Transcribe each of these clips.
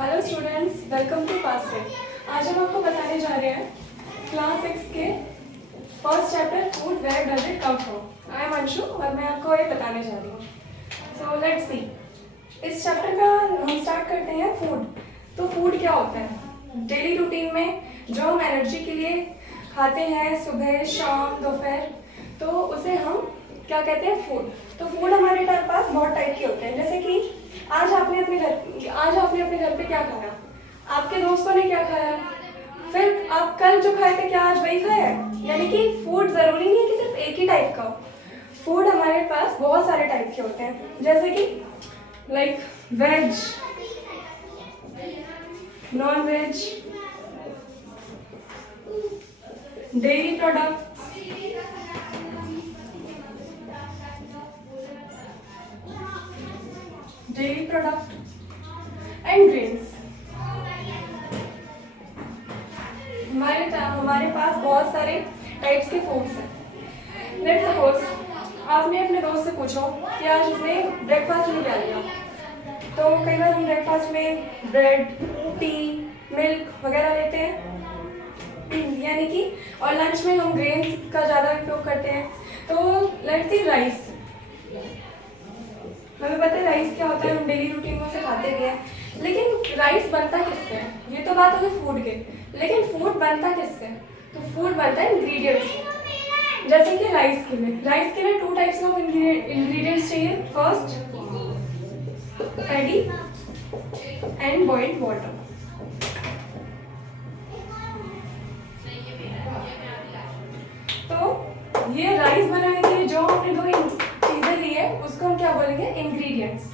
Hello students, welcome to पास से। आज हम आपको बताने जा रहे हैं क्लास 6 के first chapter food where does it come from. I am Anshu और मैं आपको ये बताने जा रही हूँ। सो लेट्स सी, इस चैप्टर का हम स्टार्ट करते हैं फूड। तो फूड क्या होता है? डेली रूटीन में जो हम एनर्जी के लिए खाते हैं सुबह शाम दोपहर, तो उसे हम क्या कहते हैं? फूड। तो फूड हमारे पास बहुत टाइप के होते हैं, जैसे कि आज आपने अपने घर पे क्या खाया, आपके दोस्तों ने क्या खाया, फिर आप कल जो खाए थे क्या आज वही खाया है? यानी कि फूड जरूरी नहीं है कि सिर्फ एक ही टाइप का हो। फूड हमारे पास बहुत सारे टाइप के होते हैं, जैसे कि like veg, non veg, dairy product, and grains. हमारे पास बहुत सारे टाइप्स के फूड्स हैं। लेट्स सपोज आपने अपने दोस्त से पूछो कि आज उसने ब्रेकफास्ट में क्या लिया। तो कई बार हम ब्रेकफास्ट में ब्रेड, टी, मिल्क वगैरह लेते हैं, यानी कि, और लंच में हम ग्रेन्स का ज़्यादा उपयोग करते हैं। तो लेट्स सी राइस। हमें पता है राइस क्या होता है, हम डेली रूटीन में उसे खाते भी हैं। लेकिन राइस बनता किससे है? ये तो बात होगी फूड के, लेकिन फूड बनता किससे? तो फूड बनता है इंग्रेडिएंट्स से। जैसे कि राइस के लिए टू टाइप्स ऑफ इंग्रेडिएंट्स चाहिए। First paddy and boiled water. तो ये राइस बनाने के लिए जो हमने दो चीजें ली है उसको हम क्या बोलेंगे? इंग्रेडिएंट्स।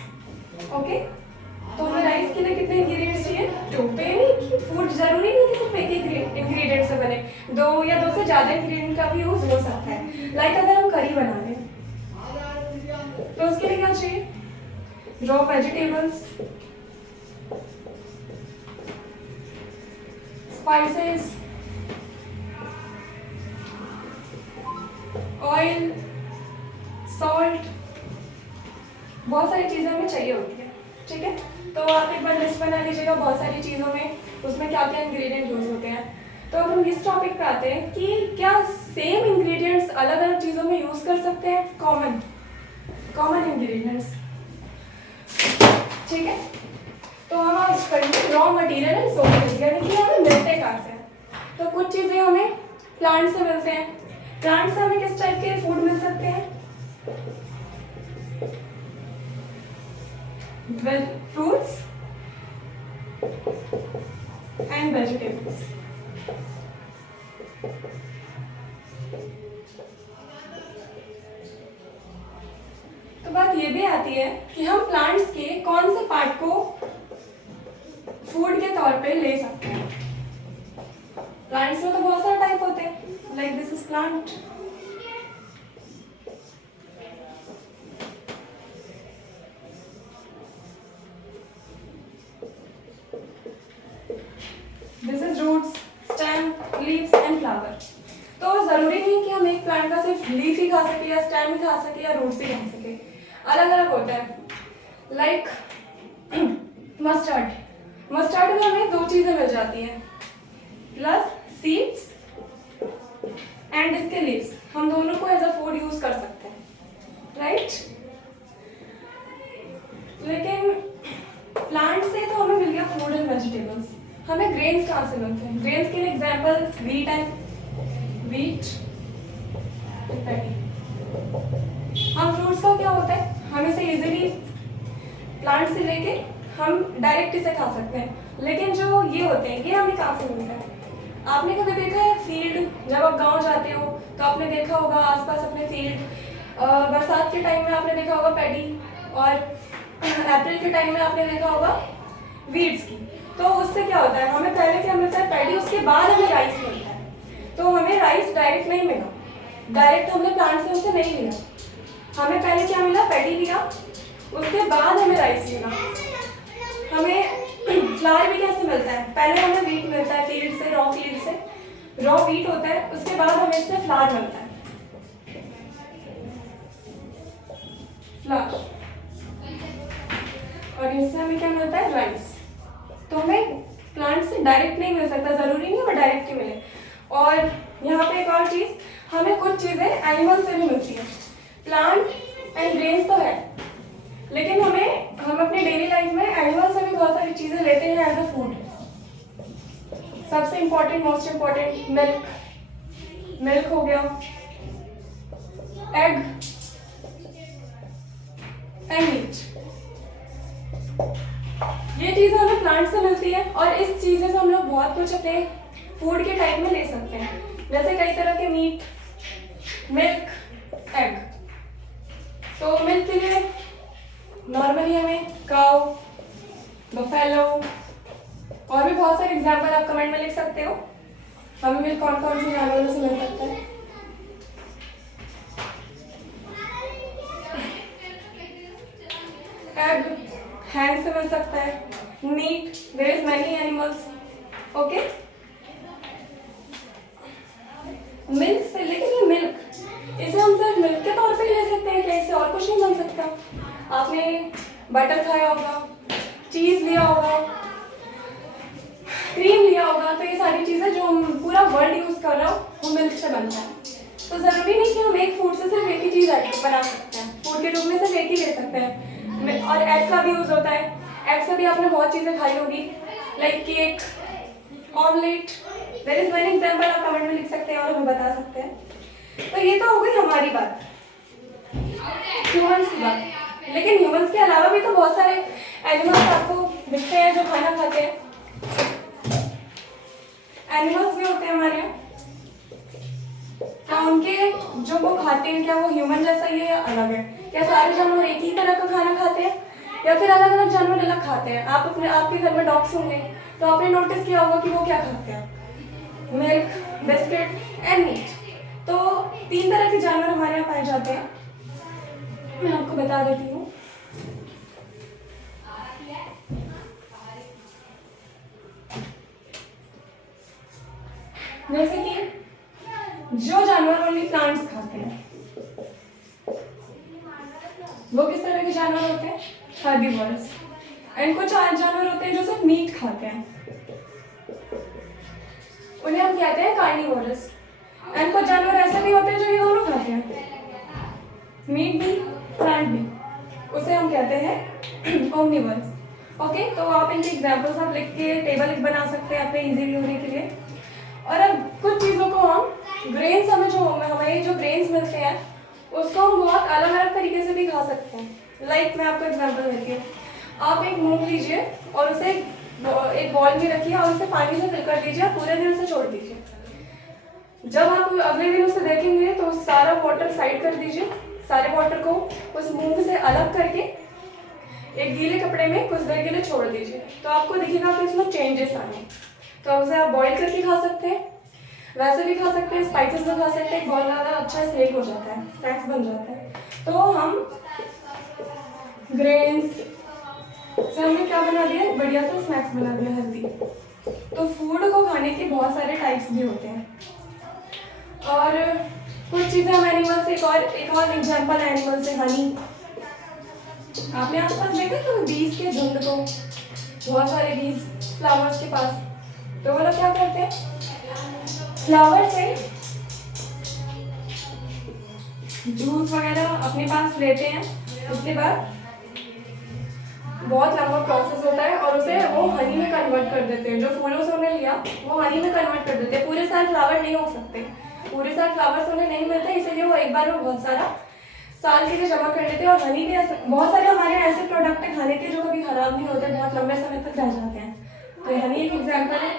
ओके, तो हमें राइस के लिए कितने इंग्रेडिएंट्स चाहिए? टू। पे फूड जरूरी नहीं कि सिर्फ एक ही इंग्रेडिएंट से बने, दो या दो से ज्यादा इंग्रेडिएंट का भी यूज हो सकता है। लाइक अगर हम करी बना रहे हैं तो उसके लिए क्या चाहिए? Raw vegetables, spices, oil, salt, बहुत सारी चीजें हमें चाहिए होती है। ठीक है, तो आप एक बार लिस्ट बना लीजिएगा बहुत सारी चीज़ों में उसमें क्या क्या इंग्रेडिएंट यूज होते हैं। तो अब हम इस टॉपिक पे आते हैं कि क्या सेम इंग्रेडिएंट्स अलग अलग चीज़ों में यूज कर सकते हैं? Common ingredients. ठीक है, तो हम आज करेंगे रॉ मटेरियल एंड सोर्सेज, यानी कि हमें मिलते कहाँ से। तो कुछ चीज़ें हमें प्लांट से मिलते हैं। प्लांट से हमें किस टाइप के फूड मिल सकते हैं? fruits and vegetables। तो बात ये भी आती है कि हम प्लांट्स के कौन से पार्ट को फूड के तौर पे ले सकते हैं। प्लांट्स में तो बहुत सारे टाइप होते हैं, like this is plant, this is roots, stem, leaves and flower. तो जरूरी नहीं कि हम एक प्लांट का सिर्फ लीफ ही खा सके या स्टेम ही खा सके या रूट्स ही खा सके, अलग अलग होता है। लाइक मस्टर्ड में हमें दो चीजें मिल जाती हैं, प्लस सीड्स एंड इसके लीव्स। हम दोनों को एज अ फूड यूज कर सकते हैं, राइट? लेकिन प्लांट से तो हमें मिल गया फूड एंड वेजिटेबल्स। हमें ग्रेन्स कहाँ से मिलते हैं? ग्रेन्स के लिए एग्जाम्पल वीट पैडी। हम फ्रूट्स का क्या होता है, हम इसे इजीली प्लांट से लेके हम डायरेक्ट इसे खा सकते हैं। लेकिन जो ये होते हैं ये हमें कहाँ से मिलता है? आपने कभी देखा है फील्ड, जब आप गांव जाते हो तो आपने देखा होगा आसपास अपने फील्ड, बरसात के टाइम में आपने देखा होगा पैडी, और अप्रैल के टाइम में आपने देखा होगा वीड्स की। तो उससे क्या होता है, हमें पहले क्या मिलता है? पैडी, उसके बाद हमें राइस मिलता है। तो हमें राइस डायरेक्ट नहीं मिला, डायरेक्ट हमने प्लांट से उसे नहीं मिला। हमें पहले क्या मिला? पैडी लिया, उसके बाद हमें राइस मिला। हमें फ्लावर भी कैसे मिलता है? पहले हमें वीट मिलता है फील्ड से, रॉ वीट होता है, उसके बाद हमें इससे फ्लावर मिलता है, फ्लावर, और इससे हमें क्या मिलता है? राइस। तो डायरेक्ट नहीं मिल सकता, ज़रूरी नहीं है वो डायरेक्ट ही मिले। और यहाँ पे एक और चीज़, हमें कुछ चीज़ें एनिमल से भी मिलती हैं। प्लांट एंड ग्रेन्स तो है, लेकिन हम अपने डेली लाइफ में एनिमल से भी बहुत सारी चीज़ें लेते हैं एज अ फूड। सबसे इम्पोर्टेंट, मोस्ट इम्पोर्टेंट, मिल्क हो गया, एग एंड मीट। ये चीज़ें हमें प्लांट से मिलती है और इस चीज़ें से हम लोग बहुत कुछ अपने फूड के टाइप में ले सकते हैं, जैसे कई तरह के मीट, मिल्क, एग। तो मिल्क के लिए नॉर्मली हमें काउ, बफेलो और भी बहुत सारे एग्जाम्पल आप कमेंट में लिख सकते हो। हमें मिल्क कौन कौन से जानवरों से मिल सकता है। एग हैंड से मिल सकता है। Meat, there is many animals, okay. Milk से, लेकिन ये मिल्क, इसे हम सिर्फ मिल्क के तौर पे ही ले सकते हैं क्या? इससे और कुछ नहीं बन सकता? आपने बटर खाया होगा, चीज़ लिया होगा, क्रीम लिया होगा, तो ये सारी चीज़ें जो हम पूरा वर्ल्ड यूज़ कर रहा हो वो मिल्क से बनता है। तो ज़रूरी नहीं कि हम एक फूड से सिर्फ एक ही चीज़ बना सकते हैं, फूड के रूप में सिर्फ एक ही ले सकते हैं। और एग का भी यूज़ होता है। एग से भी आपने बहुत चीज़ें खाई होगी, like cake, omelette, there is many example, आप कमेंट में लिख सकते हैं और हमें बता सकते हैं। तो ये तो हो गई हमारी बात, ह्यूमंस की बात। लेकिन ह्यूमंस के अलावा भी तो बहुत सारे एनिमल्स आपको दिखते हैं जो खाना खाते हैं। एनिमल्स भी होते हैं हमारे यहाँ, क्या उनके जो वो खाते हैं, क्या वो ह्यूमन जैसा ही है या अलग है? क्या सारे जानवर एक ही तरह का खाना खाते हैं या फिर अलग अलग जानवर अलग खाते हैं? आपके घर में डॉग्स होंगे तो आपने नोटिस किया होगा कि वो क्या खाते हैं, मिल्क, बिस्किट एंड मीट। तो 3 तरह के जानवर हमारे यहाँ पाए जाते हैं, मैं आपको बता देती हूँ। जैसे कि जो जानवर ओनली प्लांट्स खाते हैं वो किस तरह के जानवर होते हैं? हर्बीवोरस। एंड कुछ जानवर होते हैं जो सिर्फ मीट खाते हैं, उन्हें हम कहते हैं कार्निवोरस। एंड कुछ जानवर ऐसे भी होते हैं जो ये दोनों खाते हैं, मीट भी प्लांट भी, उसे हम कहते हैं ओमनिवोरस। ओके, तो आप इनके एग्जाम्पल्स आप लिख के टेबल एक बना सकते हैं अपने इजीली होने के लिए। और अब कुछ चीज़ों को हम ग्रेन्स, हमें जो ग्रेन्स मिलते हैं उसको हम बहुत अलग अलग तरीके से भी खा सकते हैं। लाइक मैं आपको एग्जांपल देती हूँ। आप एक मूंग लीजिए और उसे एक बॉल में रखिए और उसे पानी से फिल कर दीजिए और पूरे दिन उसे छोड़ दीजिए। जब आप अगले दिन उसे देखेंगे तो सारा वाटर साइड कर दीजिए, सारे वाटर को उस मूंग से अलग करके एक गीले कपड़े में कुछ देर के लिए छोड़ दीजिए, तो आपको दिखेगा कि उसमें चेंजेस आने। तो उसे आप बॉईल करके खा सकते हैं, वैसे भी खा सकते हैं, स्पाइसेस में खा सकते हैं, बहुत ज़्यादा अच्छा स्नैक हो जाता है, स्नैक्स बन जाता है। तो हम ग्रेन्स से हमने क्या बना दिया, बढ़िया सा स्नैक्स बना दिया, हेल्दी। तो फूड को खाने के बहुत सारे टाइप्स भी होते हैं। और कुछ चीज़ें हम एनिमल से, एक और एग्जाम्पल है एनिमल से, हनी। आपने आसपास देखा तो बीज के झुंड को, बहुत सारे बीज फ्लावर्स के पास, तो वो लोग क्या करते हैं, फ्लावर से जूस वगैरह अपने पास लेते हैं। उसके बाद बहुत लंबा प्रोसेस होता है और उसे वो हनी में कन्वर्ट कर देते हैं। जो फूलों से उन्हें लिया वो हनी में कन्वर्ट कर देते हैं। पूरे साल फ्लावर नहीं हो सकते, पूरे साल फ्लावर्स उन्हें नहीं मिलते, इसलिए वो एक बार में बहुत सारा साल के लिए जमा कर देते हैं। और हनी भी बहुत सारे हमारे ऐसे प्रोडक्ट है खाने के जो कभी खराब नहीं होते, बहुत लंबे समय तक रह जाते हैं। तो हनी एक एग्जाम्पल है,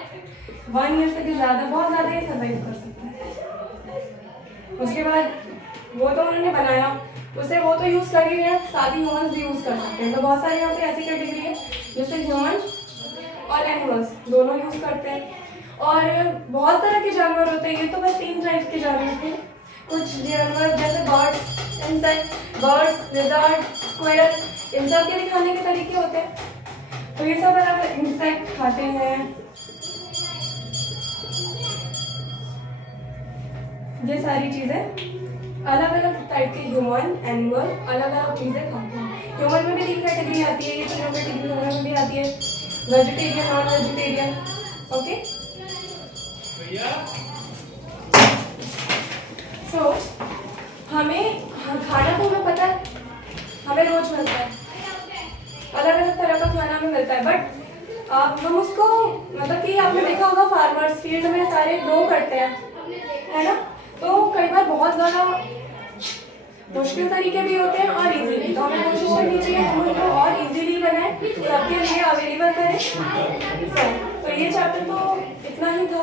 1 ईयर से भी ज़्यादा, बहुत ज़्यादा ही सर्वाइव कर सकता है। उसके बाद वो तो उन्होंने बनाया, उसे वो तो यूज़ कर ही रहे हैं, साथ ही ह्यूमन्स भी यूज़ कर सकते हैं। तो बहुत सारे यहाँ पे ऐसी कैटेगरी है जैसे ह्यूमन और एनिमल्स दोनों यूज़ करते हैं। और बहुत तरह के जानवर होते हैं, ये तो बस 3 टाइप के जानवर थे। कुछ जानवर जैसे birds, insect, birds, lizard, squirrel, इन सब के भी खाने के तरीके होते हैं। तो ये सब अलग इंसेक्ट खाते हैं, ये सारी चीज़ें अलग अलग टाइप के ह्यूमन, एनिमल अलग अलग चीज़ें खाते हैं। ह्यूमन में भी 3 कैटेगरी आती है, ये 3 कैटेगरी ह्यूमन में भी आती है, vegetarian, non vegetarian. Okay so हमें खाना तो हमें पता है, हमें रोज मिलता है, अलग अलग तरह का खाना हमें मिलता है, बट हम उसको मतलब कि आपने देखा होगा फार्मर्स फील्ड में सारे ग्रो करते हैं, है ना। तो कई बार बहुत ज़्यादा मुश्किल तरीके भी होते हैं और इजीली, तो हमें कोशिश करनी चाहिए हम उनको और इजीली बनाएं, सबके लिए अवेलेबल करें। तो ये चैप्टर तो इतना ही था।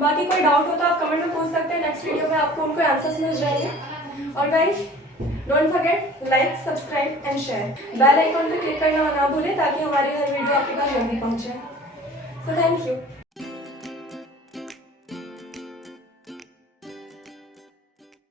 बाकी कोई डाउट हो तो आप कमेंट में पूछ सकते हैं, नेक्स्ट वीडियो में आपको उनको आंसर्स मिल जाएंगे। और guys don't forget like, subscribe and share, bell icon पे क्लिक करना ना भूलें ताकि हमारी हर वीडियो आपके पास जल्दी पहुंचे। So thank you.